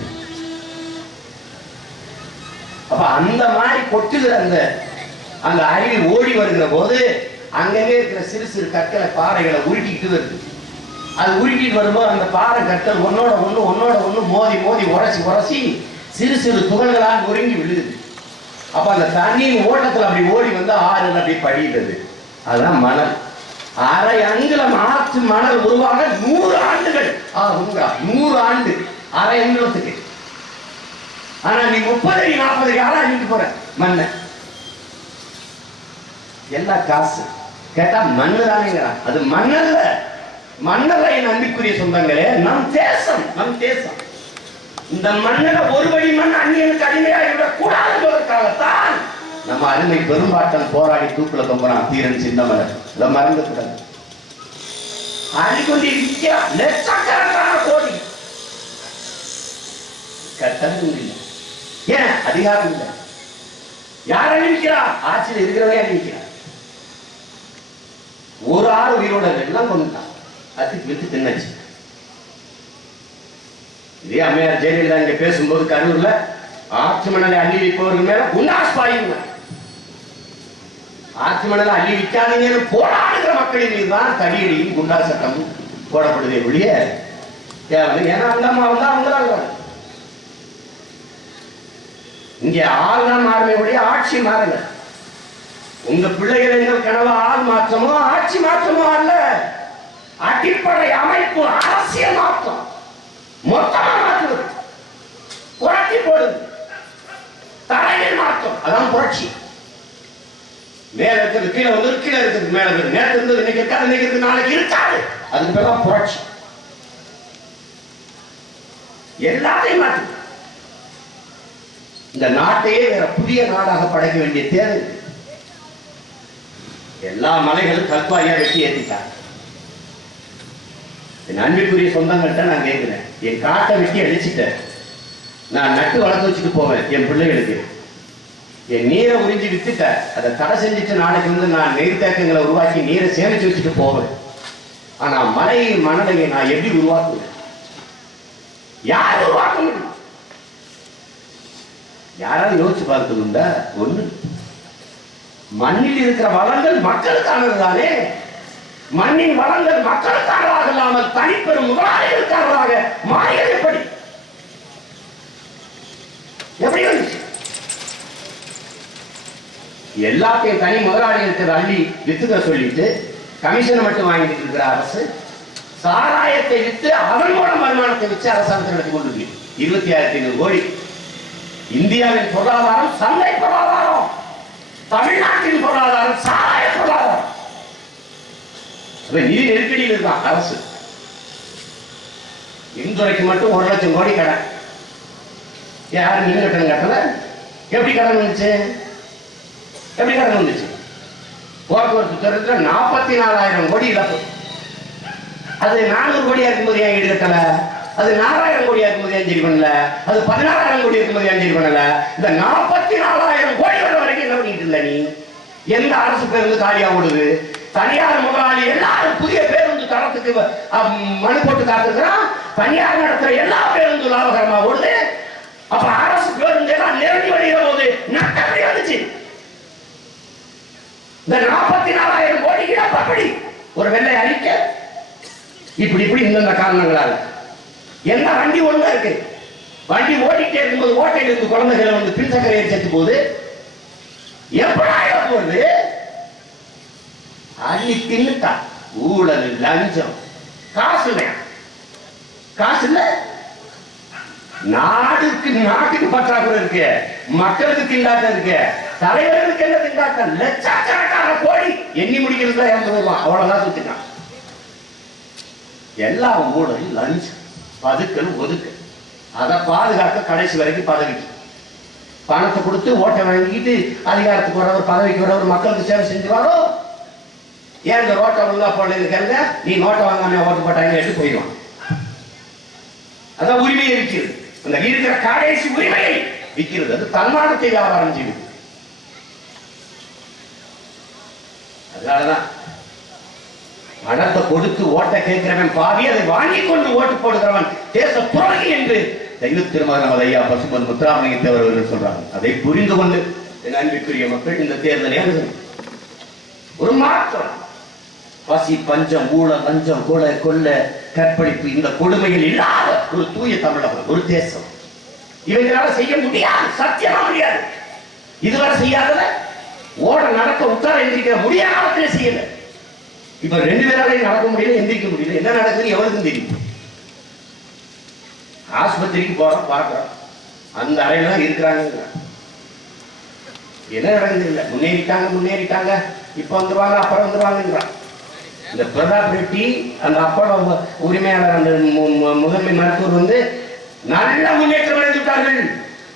அப்ப அந்த மாதிரி கொட்டுகிற அந்த அருவி ஓடி வருகிற போது அங்கங்கே இருக்கிற சிறு சிறு கற்களை பாறைகளை உருட்டிக்கிட்டு வருது. அது உருட்டிட்டு வரும்போது அந்த பாறை கற்கள் ஒன்னோட ஒண்ணு மோதி மோதி உரசி சிறு சிறு துகள்களால் நொறுங்கி விழுது. அப்ப அந்த தண்ணியின் ஓட்டத்தில் அப்படி ஓடி ஆறுல அப்படி படிக்கிறது. அதுதான் மணல். அரை அங்குலம் ஆற்று மணல் உருவாக 100 ஆண்டுகள் ஆகுங்க. 100 ஆண்டு அரை அங்குலத்துக்கு. ஆனா நீ 30 அடி 40 அடி ஆளா அழிட்டு போற மண்ணை. எல்லா காசு கேட்டா மண்ணு தானேங்கிறான். அது மண்ணல்ல, மண்ணல்ல. என் அன்பிற்குரிய சொந்தங்களே, நம் தேசம் இந்த மண்ணில ஒருபடி மண் அந்நியனுக்கு அடிமையாகிவிடக் கூடாது என்பதற்காகத்தான் நம்ம அருமை பெரும்பாட்டன் போராடி தூக்குல தொங்குறான் தீரன் சின்னமலர். இதை மறந்து கூடாது. அழிக்கொண்டிருக்கிற லட்சக்கணக்கான கோடி கட்டணம் இல்லை, ஏன் அதிகாரம் இல்லை. யார் அழிவிக்கிறார்? ஆட்சியில் இருக்கிறவனே அழிவிக்கிறார். ஒரு ஆறு உயிரோட எல்லாம் கொண்டுட்டான், அதுக்கு வித்து தின்னாச்சு. இதே அம்மையார் ஜெயலலிதா இங்க பேசும்போது கரூர்ல ஆற்று மணலை அள்ளி வைப்பவர்கள் மேல குண்டாஸ் பாயுங்க. ஆற்று மணலை அள்ளி வைக்காதீங்க போராடுகிற மக்களின் மீது தான் தடியடியும் குண்டா சட்டமும் போடப்படுதே ஒழிய தேவை. ஏன்னா அந்த அம்மா அவங்க இங்க ஆள் தான் மாறுமே ஒழிய ஆட்சி மாறல. உங்க பிள்ளைகள் என்ன கனவு ஆள் மாற்றமோ ஆட்சி மாற்றமோ அல்ல, அடிப்படை அமைப்பு அரசியல் மாற்றம். மொத்தமா மாற்றுவது, புரட்சி போடுது, தலையில் மாற்றம். அதான் புரட்சி. மேல இருக்கிறது கீழே கீழே இருக்கிறது மேல இருக்கு. நேற்று இருந்தது இன்னைக்கு இருக்காது, இன்னைக்கு இருக்கு நாளைக்கு இருக்காது. அதுக்கு பேர் தான் புரட்சி. எல்லாத்தையும் மாற்று. இந்த நாட்டையே வேற புதிய நாடாக படைக்க வேண்டிய தேவை. எல்லா மலைகளும் கல்பாரியா வெட்டி ஏற்றிட்டாங்க. என் அன்பிற்குரிய சொந்தங்கள்கிட்ட நான் கேட்கிறேன், என் காட்டை வெட்டி அழிச்சிட்டேன், நான் நட்டு வளர்த்து வச்சுட்டு போவேன் என் பிள்ளைகளுக்கு. என் நீரை உறிஞ்சி வித்துட்டேன், அதை தடை செஞ்சுட்டு நாளைக்கு நான் நீர்த்தேக்கங்களை உருவாக்கி நீரை சேமிச்சு வச்சுட்டு போவேன். ஆனா மலையை மணலையை நான் எப்படி உருவாக்குவேன்? யார் உருவாக்க முடியும்? யாராவது யோசிச்சு பார்க்கணும்டா? ஒண்ணு, மண்ணில் இருக்கிற வளங்கள் மக்களுக்கானது தானே. மண்ணின் வளங்கள் மக்களுக்கானதாக இல்லாமல் தனிப்பெரும் முதலாளிகளுக்கானதாக மாறியது எப்படி? எப்படி வந்துச்சு? எல்லாத்தையும் தனி முதலாளிகளுக்கு அள்ளி வித்துக்க சொல்லிட்டு கமிஷனை மட்டும் வாங்கிட்டு இருக்கிற அரசு சாராயத்தை வித்து அதன் மூலம் வருமானத்தை வச்சு அரசாங்கத்தை நடத்தி கொண்டு 26,500 கோடி. இந்தியாவின் பொருளாதாரம் சந்தை பொருளாதாரம், தமிழ்நாட்டின் பொருளாதாரம் சாராய பொருளாதாரம். நிதி நெருக்கடியில் இருக்கான் அரசு. மின்துறைக்கு மட்டும் 1 லட்சம் கோடி கடன். யாரும் மின் கட்டணம் கட்டல. எப்படி கடன் வந்துச்சு? எப்படி கடன் வந்துச்சு? போக்குவரத்து துறையில் 44,000 கோடி இழப்பு. அது 400 கோடியா இருக்கும்போது ஏன் ஈடுகட்டல? அது 4000 கோடி இருக்கும்போது ஏன் சரி பண்ணல? அது 16,000 கோடி இருக்கும்போது ஏன் சரி பண்ணல? இந்த 44,000 கோடி வர வரைக்கும் என்ன பண்ணிட்டு இருந்த நீ? எந்த அரசு பேருந்து காலியா ஓடுது? தனியார் முதலாளி எல்லாரும் புதிய பேருந்து தரத்துக்கு மனு போட்டு காத்துக்கிறான். தனியார் நடத்துற எல்லா பேருந்து லாபகரமா ஓடுது. அப்ப அரசு பேருந்து எல்லாம் நெருங்கி வருகிற போது நட்டமே வந்துச்சு. இந்த 44,000 கோடி இழப்படி ஒரு வெள்ளை அறிக்கை இப்படி இந்த காரணங்களால என்ன வண்டி ஒழுங்கா இருக்கு. வண்டி ஓட்டிட்டே இருக்கும்போது ஓட்டையில் இருந்து குழந்தைகளை வந்து பின்சக்கரையை செத்து போகுது. எப்படா போகுது? அள்ளி தின்னுட்டா. ஊழல், லஞ்சம், காசு இல்ல, காசு இல்ல. நாட்டுக்கு பற்றாக்குறை இருக்கு, மக்களுக்கு திண்டாட்டம் இருக்கு, தலைவர்களுக்கு என்ன திண்டாட்டம்? லட்சக்கணக்கான கோடி எண்ணி முடிக்கிறது தான் 80 ரூபாய், அவ்வளவுதான் சுத்திட்டான். எல்லா ஊழல், லஞ்சம், பதுக்கல், ஒதுக்கல், அதை பாதுகாக்க கடைசி வரைக்கும் பதவிக்கு பணத்தை கொடுத்து ஓட்டை வாங்கிட்டு அதிகாரத்துக்கு வரவர், பதவிக்கு வரவர் மக்களுக்கு சேவை செஞ்சுவாரோ? ஏன் இந்த ரோட்டை ஒழுங்கா போடுறதுக்கு நீ நோட்டை வாங்காம ஓட்டு போட்டாங்க எடுத்து போயிடுவான். அதான் உரிமையை விற்கிறது. அந்த இருக்கிற கடைசி உரிமையை விற்கிறது. அது தன்மானத்தை வியாபாரம் செய்யுது. அதனாலதான் பணத்தை கொடுத்து ஓட்டை கேட்கிறவன் பாவி, அதை வாங்கி கொண்டு ஓட்டு போடுகிறவன் தேச துரோகி என்று தெய்வ திருமகன் ஐயா பசும்பொன் முத்துராமலிங்க அவர்கள் சொல்றாங்க. அதை புரிந்து கொண்டு என் அன்பிற்குரிய மக்கள் இந்த தேர்தலை அணுகணும். ஒரு மாற்றம். பசி, பஞ்சம், ஊழல், லஞ்சம், கொலை, கொள்ள, கற்பழிப்பு, இந்த கொடுமைகள் இல்லாத ஒரு தூய தமிழகம், ஒரு தேசம். இவங்களால செய்ய முடியாது, சத்தியமா முடியாது. இதுவரை செய்யாதத ஓட நடக்க உட்கார எந்திரிக்க முடியாத செய்யல. இப்ப 2 பேராலையும் நடக்க முடியல, எந்திரிக்க முடியல. என்ன நடக்குது எவருக்கும் தெரியும். ஆஸ்பத்திரிக்கு போறோம், பார்க்கிறோம், அந்த அறையில தான் இருக்கிறாங்க. என்ன நடக்குது இல்லை. முன்னேறிட்டாங்க, இப்ப வந்துருவாங்க, அப்புறம் வந்துருவாங்க. இந்த பிரதாப் ரெட்டி அந்த அப்போலோ உரிமையாளர் அந்த முதன்மை மருத்துவர் வந்து நல்ல முன்னேற்றம் அடைந்துவிட்டார்கள்,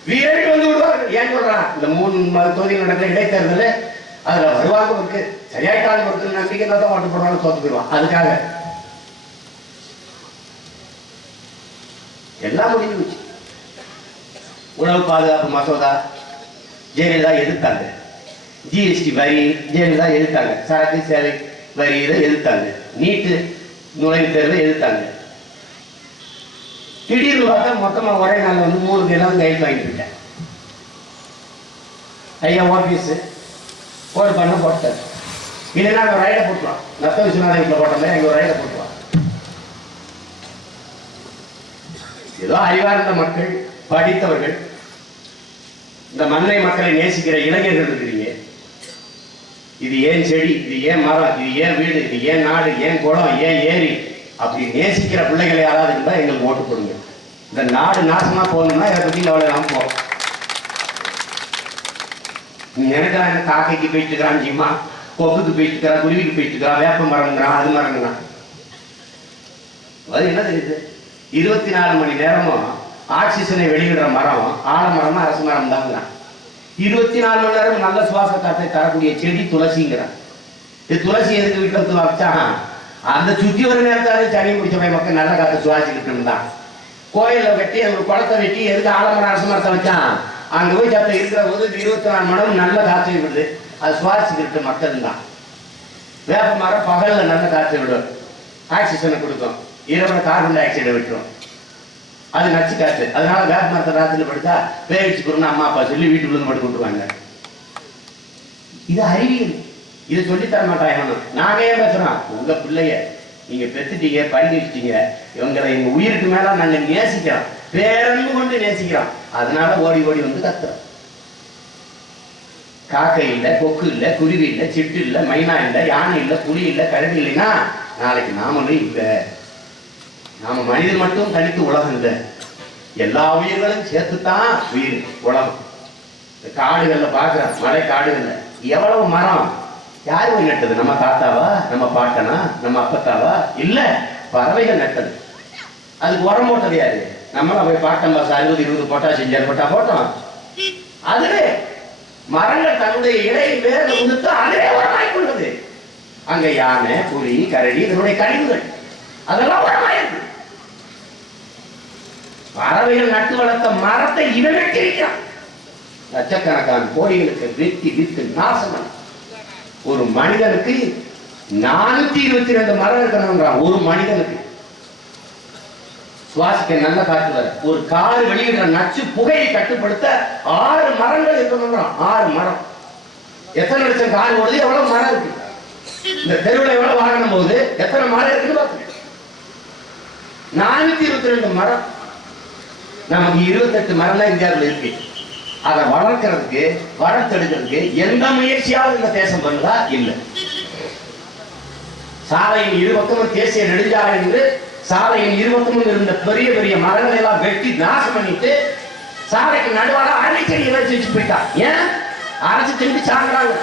வீரர்கள் வந்து விடுவார்கள். ஏன் சொல்றான்? இந்த 3 தொகுதியில் நடக்கிற இடைத்தேர்தல் அதுல வருவாங்க இருக்கு, சரியாயிட்டாங்க இருக்கு, நம்பிக்கை தான் ஓட்டு போடுவாங்க, தோத்து போயிடுவான். அதுக்காக எல்லாம் முடிஞ்சு வச்சு. உணவு பாதுகாப்பு மசோதா ஜெயலலிதா எதிர்த்தாங்க. ஜிஎஸ்டி வரி ஜெயலலிதா எதிர்த்தாங்க. சரக்கு சேவை வரி இதை எதிர்த்தாங்க. நீட்டு நுழைவு தேர்வை எதிர்த்தாங்க. திடீர்னு பார்த்தா மொத்தமா ஒரே நாள் வந்து 3 எல்லாம் கையில் வாங்கிட்டு போயிட்டேன். ஐயா ஓபிஎஸ் ஒரு பண்ண போட்டார். இல்லைன்னா அங்கே ஒரு ரைடை போட்டுருவான். நத்த விஸ்வநாத வீட்டில் போட்ட மாதிரி அங்கே ஒரு ரைடை போட்டுருவான். ஏதோ அறிவார்ந்த மக்கள், படித்தவர்கள், இந்த மண்ணை மக்களை நேசிக்கிற இளைஞர்கள் இருக்கிறீங்க. இது ஏன் செடி, இது ஏன் மரம், இது ஏன் வீடு, இது ஏன் நாடு, ஏன் குளம், ஏன் ஏரி, அப்படி நேசிக்கிற பிள்ளைகளை யாராவது இருந்தால் எங்களுக்கு ஓட்டு போடுங்க. இந்த நாடு நாசமா போகணும்னா இதை பற்றி அவ்வளோ போகும். நினைக்கிறான் என்ன காக்கைக்கு போயிட்டு இருக்கிறான், ஜிம்மா கொக்குக்கு போயிட்டு இருக்கிறான், குருவிக்கு போயிட்டு இருக்கிறான், வேப்ப மரங்கிறான், அது மரங்கிறான். அது என்ன தெரியுது? 24 மணி நேரமும் ஆக்சிஜனை வெளியிடுற மரம் ஆலமரமா அரசு மரம் தாங்கிறான். 24 மணி நேரம் நல்ல சுவாச காற்றை தரக்கூடிய செடி துளசிங்கிறான். இது துளசி எதுக்கு வீட்டில் வச்சா அந்த சுத்தி ஒரு நேரத்தாலும் சனி முடிச்ச மக்கள் நல்ல காற்று சுவாசிக்கிட்டு தான். கோயிலை வெட்டி ஒரு குளத்தை வெட்டி எதுக்கு ஆலமரம் அரசு மரத்தை வச்சான்? அங்கே போய் சத்த இருக்கிற போது 24 மணி நேரம் நல்ல காற்றை விடுது, அது சுவாசிக்கிட்டு மக்கள் தான். வேப்ப மரம் பகல்ல நல்ல காற்றை விடும், ஆக்சிஜனை கொடுக்கும், இரவு கார்பன் டை ஆக்சைடை விட்டுரும், அது நச்சு காற்று. அதனால வேப்ப மரத்தை ராத்திரில படுத்தா வேவிச்சு கொடுன்னு அம்மா அப்பா சொல்லி வீட்டுக்குள்ள படுத்து விட்டுருவாங்க. இது அறிவியல். இதை சொல்லித்தர மாட்டாங்க. நாங்க ஏன் பேசுறோம்? உங்க பிள்ளைய நீங்க பெத்துட்டீங்க, படிக்க வச்சுட்டீங்க, இவங்களை எங்க உயிருக்கு மேல நாங்க நேசிக்கிறோம், பேரன்பு கொண்டு நேசிக்கிறோம். அதனால ஓடி ஓடி வந்து கத்துறோம். காக்கை இல்லை, கொக்கு இல்லை, குருவி இல்லை, சிட்டு இல்லை, மைனா இல்லை, யானை இல்லை, புலி இல்லை, கழுகு இல்லைன்னா நாளைக்கு நாமளும் இல்லை. நாம மனிதன் மட்டும் தனித்து உலகம் இல்லை, எல்லா உயிர்களும் சேர்த்துத்தான் உயிர் உலகம். காடுகள்ல பாக்குறோம், மலை காடுகள்ல எவ்வளவு மரம் யாரு போய் நட்டது? நம்ம தாத்தாவா, நம்ம பாட்டனா, நம்ம அப்பத்தாவா? இல்ல, பறவைகள் நட்டது. அதுக்கு உரம் போட்டது யாரு? நம்மள போய் பாட்டம் பாச 60, 20 பொட்டாசியம் சேர்ப்பட்டா போட்டோம். அதுவே மரங்கள் தன்னுடைய இடையை வேறு உடுத்து அதுவே உரமாய் கொண்டது. அங்க யானை, புலி, கரடி, இதனுடைய கழிவுகள் அதெல்லாம் உரமாயிருக்கு. பறவைகள் நட்டு வளர்த்த மரத்தை இவன் வெட்டியிருக்கிறான். லட்சக்கணக்கான கோடிகளுக்கு வெட்டி வித்து நாசம். ஒரு மனிதனுக்கு 422 மரம் இருக்கணும்ன்றான். ஒரு மனிதனுக்கு சுவாசிக்க நல்ல காற்று வர, ஒரு கார் வெளியிடுற நச்சு புகையை கட்டுப்படுத்த 6 மரங்கள் இருக்கணும்ன்றான். 6 மரம். எத்தனை லட்சம் கார் ஓடுது, எவ்வளவு மரம் இருக்கு? இந்த தெருவில் எவ்வளவு வாகனம் போகுது, எத்தனை மரம் இருக்குன்னு பாத்துக்க. 422 மரம். நமக்கு 28 மரம் தான் இந்தியாவில் இருக்கு. அதை வளர்க்கறதுக்கு, வளர்த்தெடுக்கிறதுக்கு எந்த முயற்சியாவது இந்த தேசம் பண்ணுதா? இல்லை. சாலையின் இருபக்கமும் தேசிய நெடுஞ்சாலை என்று சாலையின் இருபக்கமும் இருந்த பெரிய பெரிய மரங்களை எல்லாம் வெட்டி நாசம் பண்ணிட்டு சாலைக்கு நடுவாக அரைச்செடி வச்சு போயிட்டா. ஏன் அரைச்சு திரும்பி சாப்பிடுறாங்க.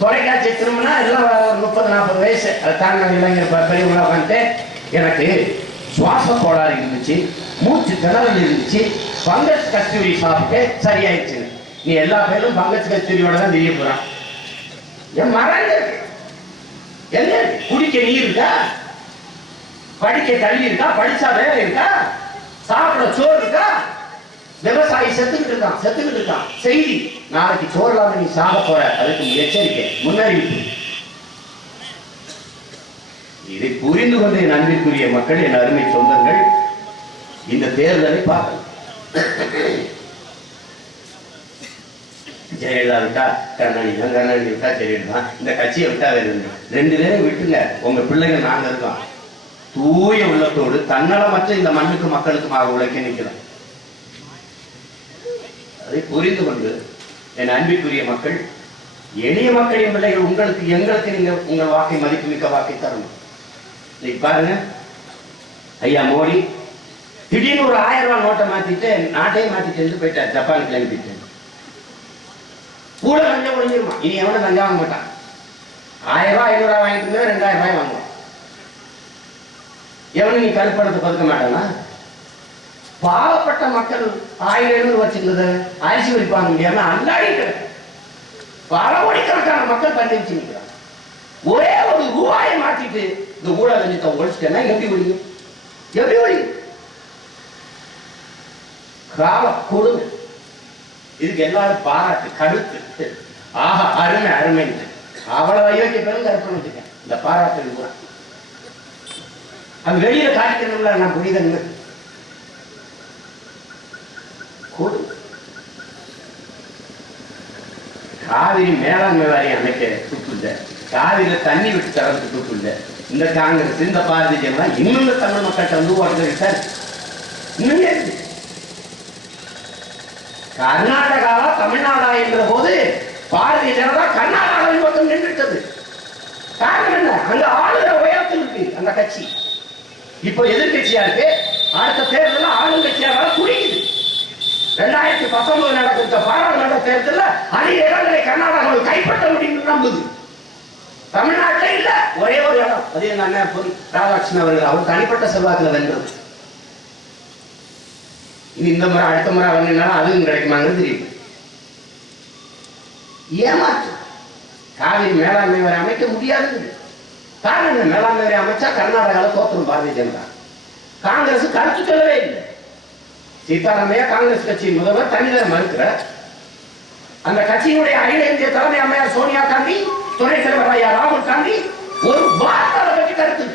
தொலைக்காட்சி திரும்பினா எல்லாம் 30-40 வயசு அதை தாண்டி இளைஞர் பெரியவங்களா வந்துட்டு எனக்கு சுவாச கோளாறு இருந்துச்சு, மூச்சு திணறல் இருந்துச்சு, பங்கஜ் கஸ்தூரி சாப்பிட்டு சரியாயிடுச்சு. நீ எல்லா பேரும் பங்கஜ் கஸ்தூரியோட தான் தெரிய போறான். என் மரம் என்ன குடிக்க நீர் இருக்கா, படிக்க கல்வி இருக்கா, படிச்சா வேலை இருக்கா, சாப்பிட சோறு இருக்கா? விவசாயி செத்துக்கிட்டு இருக்கான். செய்தி நாளைக்கு சோறுலாம நீ சாக போற, அதுக்கு எச்சரிக்கை, முன்னறிவிப்பு. இதை புரிந்து கொண்ட என் அன்பிற்குரிய மக்கள், என் அருமை சொந்தங்கள், இந்த தேர்தலை பார்க்கணும். ஜெயலலிதா விட்டா கருணாநிதி விட்டா சரிதான், இந்த கட்சியை விட்டா வேறு 2 பேரும் விட்டுங்க. உங்க பிள்ளைகள் நாங்க இருக்கோம். தூய உள்ளத்தோடு தன்னலமற்ற இந்த மண்ணுக்கு மக்களுக்குமாக உழைக்க நிற்கிறோம். அதை புரிந்து கொண்டு என் அன்பிற்குரிய மக்கள், எளிய மக்களின் பிள்ளைகள், உங்களுக்கு எங்களுக்கு நீங்க உங்கள் வாக்கை மதிப்புமிக்க வாக்கை தரணும். இன்னைக்கு பாருங்க, ஐயா மோடி திடீர்னு ஒரு 1000 ரூபாய் நோட்டை மாத்திட்டு நாட்டையே மாத்திட்டு போயிட்டார். ஜப்பான் கிளம்பிட்டு கூட லஞ்சம் ஒழிஞ்சிருமா. இனி எவனும் லஞ்சம் வாங்க மாட்டான். 1000 ரூபாய் 500 ரூபாய் வாங்கிட்டு 2000 ரூபாய் வாங்குவான். எவனும் நீ கருப்பணத்தை பதுக்க மாட்டானா? பாவப்பட்ட மக்கள் 1000-700 வச்சிருந்தது அரிசி வரிப்பாங்க முடியாம அல்லாடி பல கோடிக்கணக்கான மக்கள் பண்ணிச்சு நிற்கிறாங்க. ஒரே ஒரு ரூபாயை மாற்றிட்டு இந்த ஊழல் லஞ்சத்தை ஒழிச்சிட்டேன்னா எப்படி ஒழியும்? எப்படி ஒழியும்? கால கொடுமை. இதுக்கு எல்லாரும் பாராட்டு, கருத்து, ஆஹா அருமை அருமை. அவ்வளவு அயோக்கிய பேரும் கருப்பணம் வச்சுக்கேன். இந்த பாராட்டு கூட அது வெளியில காட்டிக்கணும்ல. நான் புரியுதுங்க. காவிரி மேலாண்மை வாரியம் அமைக்க துப்பு இல்லை, காவிரியில தண்ணி விட்டு தரதுக்கு துப்பு இல்லை. இந்த காங்கிரஸ், இந்த பாரதிய ஜனதா இன்னும் இந்த தமிழ் மக்கள்கிட்ட வந்து ஓட்டுகிட்டார். இன்னும் இருக்கு. கர்நாடகாவா தமிழ்நாடா என்ற போது பாரதிய ஜனதா கர்நாடகாவின் பக்கம் நின்றுட்டது. காரணம் என்ன? அங்க ஆளுகிற உயரத்தில் இருக்கு அந்த கட்சி. இப்போ எதிர்கட்சியா இருக்கு. அடுத்த தேர்தல் ஆளுங்கட்சியாக குடிக்குது. 2019 நடக்கிற பாராளுமன்ற தேர்தலில் அதிக இடங்களை கர்நாடகாவில் கைப்பற்ற முடியும் நம்புது. தமிழ்நாட்டில் இல்ல, ஒரே ஒரு இடம். அதே நான் ராதாகிருஷ்ணன் அவர்கள் அவர் தனிப்பட்ட செல்வாக்கில் வென்றது. இனி இந்த முறை அடுத்த முறை வந்தாலும் அதுவும் கிடைக்குமாங்கிறது தெரியும். ஏமாற்று. காவிரி மேலாண்மை வரை அமைக்க முடியாது. காரணம் மேலாண்மை வரை அமைச்சா கர்நாடகாவில் தோற்றும் பாரதிய ஜனதா. காங்கிரஸ் கருத்து சொல்லவே இல்லை. சீதாராமையா காங்கிரஸ் கட்சியின் முதல்வர் தனிதர மறுக்கிற அந்த கட்சியினுடைய அகில இந்திய தலைமை அம்மையார் சோனியா காந்தி, துணைத் தலைவர் ஐயா ராகுல் காந்தி ஒரு வார்த்தை பற்றி கருத்து.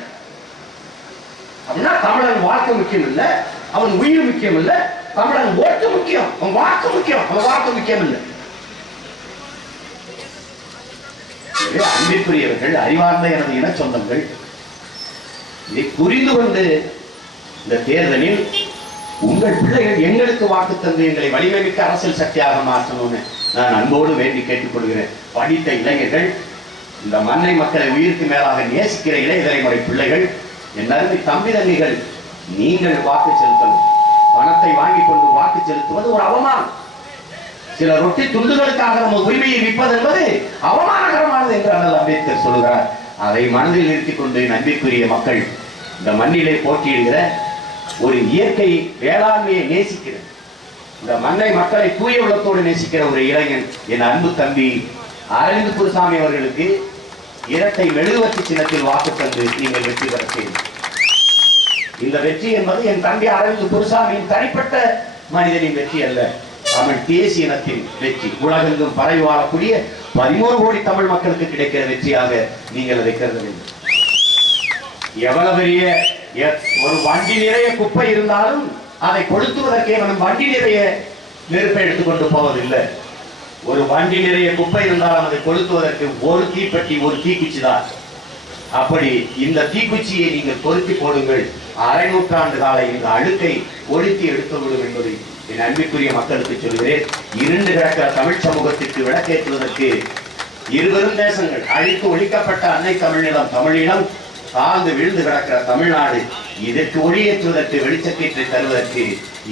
அப்படின்னா தமிழன் வாழ்க்கை முக்கியம் இல்லை, அவன் உயிர் முக்கியம் இல்லை, தமிழன் ஓட்டு முக்கியம், அவன் வாக்கு முக்கியம், அவன் வாக்கு முக்கியம் இல்லை. அன்பிற்குரியவர்கள், அறிவார்ந்த எனது இன சொந்தங்கள், இதை புரிந்து கொண்டு இந்த தேர்தலில் உங்கள் பிள்ளைகள் எங்களுக்கு வாக்கு தந்து எங்களை வலிமைமிக்க அரசியல் சக்தியாக மாற்றணும்னு நான் அன்போடு வேண்டி கேட்டுக்கொள்கிறேன். படித்த இளைஞர்கள், இந்த மண்ணை மக்களை உயிருக்கு மேலாக நேசிக்கிற இளைய தலைமுறை பிள்ளைகள், என் அருமை தம்பி தம்பிகள், நீங்கள் வாக்கு செலுத்தணும். பணத்தை வாங்கி கொண்டு வாக்கு செலுத்துவது ஒரு அவமானம். சில ரொட்டி துண்டுகளுக்காக நம்ம உரிமையை விற்பது என்பது அவமானகரமானது என்று அண்ணல் அம்பேத்கர் சொல்கிறார். அதை மனதில் நிறுத்திக் கொண்டு நம்பிக்குரிய மக்கள், இந்த மண்ணிலே போட்டியிடுகிற ஒரு இயற்கை வேளாண்மையை நேசிக்கிற, இந்த மண்ணை மக்களை தூய உள்ளத்தோடு நேசிக்கிற ஒரு இளைஞன் என் அன்பு தம்பி அரவிந்த் குருசாமி அவர்களுக்கு இரட்டை மெழுகுவர்த்தி சின்னத்தில் வாக்கு தந்து நீங்கள் வெற்றி பெற செய்யுங்கள். இந்த வெற்றி என்பது என் தம்பி அரவிந்த் குருசாமியின் தனிப்பட்ட மனிதனின் வெற்றி அல்ல, தமிழ் தேசிய இனத்தின் வெற்றி. உலகெங்கும் பரவி வாழக்கூடிய 13 கோடி தமிழ் மக்களுக்கு கிடைக்கிற வெற்றியாக நீங்கள் அதை கருத வேண்டும். எவ்வளவு பெரிய ஒரு வண்டி நிறைய குப்பை இருந்தாலும் அதை கொளுத்துவதற்கே அவன் வண்டி நிறைய நெருப்பை எடுத்துக்கொண்டு போவதில்லை. ஒரு வண்டி நிறைய குப்பை இருந்தாலும் அதை கொளுத்துவதற்கு ஒரு தீப்பெட்டி, ஒரு தீக்குச்சி தான். அப்படி இந்த தீக்குச்சியை நீங்கள் பொருத்தி போடுங்கள், அரை நூற்றாண்டு கால இந்த அழுக்கை ஒழித்து எடுத்துவிடும் என்பதை என் அன்பிற்குரிய மக்களுக்கு சொல்கிறேன். இருண்டு கிடக்கிற தமிழ் சமூகத்திற்கு விளக்கேற்றுவதற்கு இருவரும் தேசங்கள், அழித்து ஒழிக்கப்பட்ட அன்னை தமிழினம், தமிழினம் தாழ்ந்து விழுந்து கிடக்கிற தமிழ்நாடு, இதற்கு ஒளியேற்றுவதற்கு வெளிச்சத்தை தருவதற்கு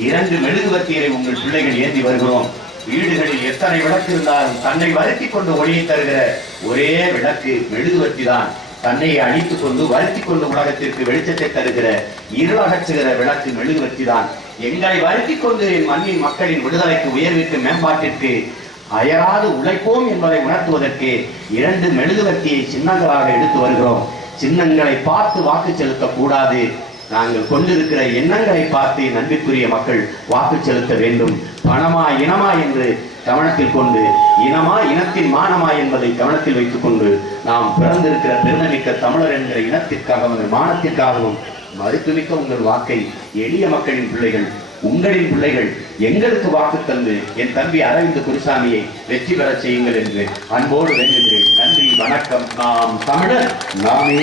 2 மெழுகுவர்த்திகளை உங்கள் பிள்ளைகள் ஏந்தி வருகிறோம். வீடுகளில் எத்தனை விளக்கு இருந்தாலும் தன்னை வருத்தி கொண்டு ஒளியை தருகிற ஒரே விளக்கு மெழுகுவர்த்தி தான். தன்னை அழித்துக் கொண்டு வருத்தி கொண்டு உலகத்திற்கு வெளிச்சத்தை தருகிற இருளகற்றுகிற விளக்கு மெழுகுவர்த்தி தான். எங்களை வருத்தி கொண்டு என் மண்ணின் மக்களின் விடுதலைக்கு, உயர்விற்கு, மேம்பாட்டிற்கு அயராது உழைப்போம் என்பதை உணர்த்துவதற்கு 2 மெழுகுவர்த்தியை சின்னங்களாக எடுத்து வருகிறோம். சின்னங்களை பார்த்து வாக்கு செலுத்தக்கூடாது, நாங்கள் கொண்டிருக்கிற எண்ணங்களை பார்த்து நன்றிக்குரிய மக்கள் வாக்கு செலுத்த வேண்டும். பணமா இனமா என்று கவனத்தில் கொண்டு, இனமா இனத்தின் மானமா என்பதை கவனத்தில் வைத்துக் கொண்டு, நாம் பிறந்திருக்கிற பெருமைமிக்க தமிழர் என்கிற இனத்திற்காகவும் மானத்திற்காகவும் மதிப்புமிக்க உங்கள் வாக்கை எளிய மக்களின் பிள்ளைகள், உங்களின் பிள்ளைகள் எங்களுக்கு வாக்கு தந்து என் தம்பி அரவிந்த் குருசாமியை வெற்றி பெற செய்யுங்கள் என்று அன்போடு வேண்டுகிறேன். நன்றி, வணக்கம். நாம் தமிழர், நாமே